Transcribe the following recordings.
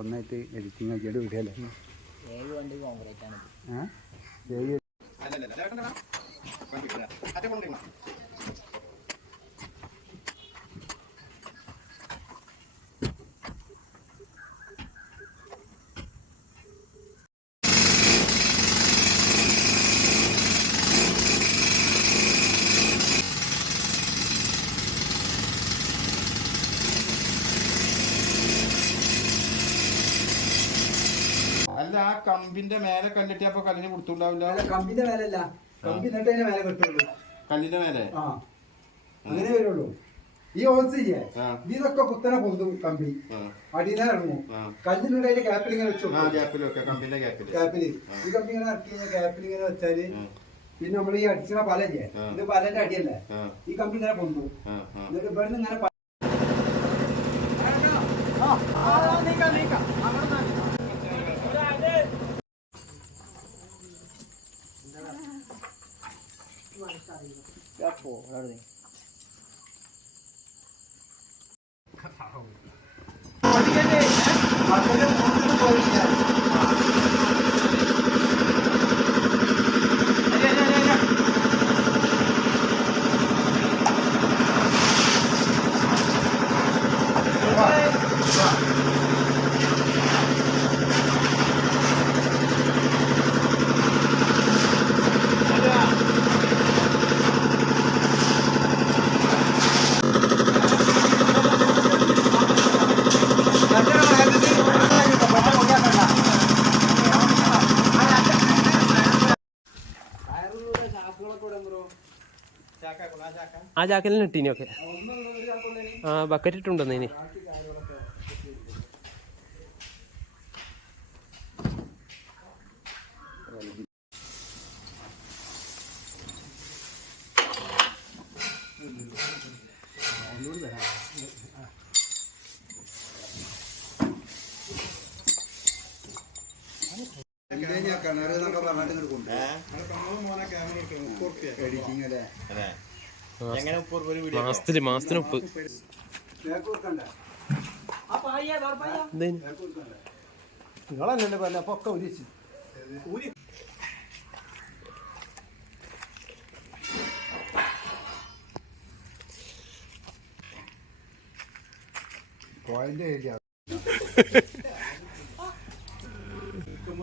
ഒന്നായിട്ട് എഡിറ്റിംഗ് ആക്കിയിട്ട് വിടുകയല്ലേ ഏഴ് വണ്ടി കോൺക്രീറ്റ് ആണ് ഏഴ് ആ കമ്പിന്റെ മേലെ കണ്ടിട്ട് അപ്പൊ കല്ലിന് കൊടുത്തുണ്ടാവില്ല കമ്പിന്റെ മേലല്ല കമ്പി എന്നിട്ട് മേലെ കിട്ടുള്ളൂ കല്ലിന്റെ മേലെ ആ അങ്ങനെ വരുള്ളൂ ഈ ഓൺസ് ചെയ്യേ ഇതൊക്കെ കുത്തനെ പോകുന്നു കമ്പി അടിയിലെ ഇറങ്ങും കല്ലിനുണ്ട് ഗ്യാപ്പിൽ ഇങ്ങനെ വെച്ചു ഗ്യാപ്പില് ഈ കമ്പി ഇങ്ങനെ ഇറക്കി കഴിഞ്ഞാൽ ക്യാപ്പിൽ ഇങ്ങനെ വെച്ചാല് പിന്നെ നമ്മൾ ഈ അടിച്ചിന പലല്ലേ ഇത് പലന്റെ അടിയല്ലേ ഈ കമ്പി ഇങ്ങനെ പൊന്തു എന്നിട്ട് നിന്ന് ഇങ്ങനെ നീക്കാം നീക്കാം 뼈고 라르데. 어디 가야 돼? 아, ആ ചാക്കലിന് ഇട്ടീനൊക്കെ ആ ബക്കറ്റ് ഇട്ടുണ്ടോ ഇനി ഒന്നുകൂടി വരാം മാസത്തില് മാസത്തിന് ഉപ്പ് നിങ്ങളല്ലേ പല അപ്പൊ ഒക്കെ ഉരിച്ചു പോയിന്റ് ഏരിയ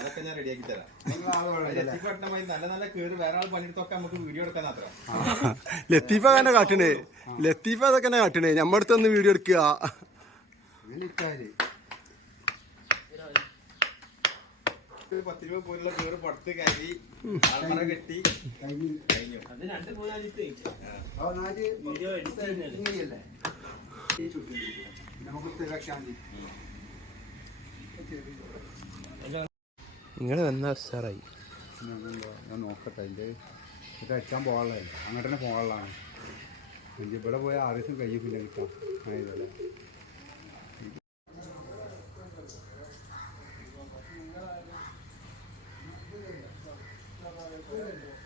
അതൊക്കെ ഞാൻ റെഡിയാക്കി തരാം ലത്തീഫ് നല്ല നല്ല കയറി വേറെ ആൾ പണിയെടുത്തൊക്കെ നമുക്ക് വീഡിയോ എടുക്കാൻ അത്ര ലത്തീഫ തന്നെ കാട്ടണേ ലത്തീഫ അതൊക്കെ തന്നെ കാട്ടണേ നമ്മുടെ അടുത്ത് ഒന്ന് വീഡിയോ എടുക്കുക പത്ത് രൂപ പോലുള്ള കയറ് പുറത്ത് കയറി ആൾമറ കെട്ടി കഴിഞ്ഞു നമുക്ക് തിരക്കാൻ നിങ്ങൾ വന്നാൽ ഉസ്സാറായി ഞാൻ നോക്കട്ടെ എൻ്റെ ഇത് അയക്കാൻ പോകാനുള്ളതല്ല അങ്ങോട്ട് തന്നെ പോകാനുള്ളതാണ് എനിക്ക് ഇവിടെ പോയാൽ ആറ് ദിവസം കഴിയും പിന്നെ കിട്ടാം ആയതല്ലേ Thank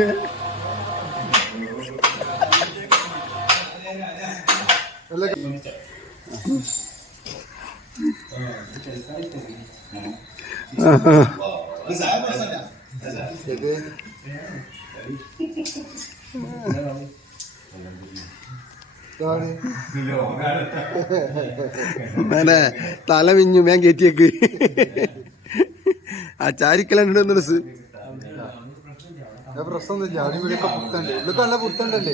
തല വിഞ്ഞു ഞാൻ കയറ്റിയേക്ക് ആ ചാരിക്കലുണ്ട് ഡ്രസ് പ്രശ്നമൊന്നുമില്ല അവിടെ ഇവിടെയൊക്കെ പുത്തണ്ട് ഉള്ളിൽ നല്ല പുത്തണ്ടല്ലേ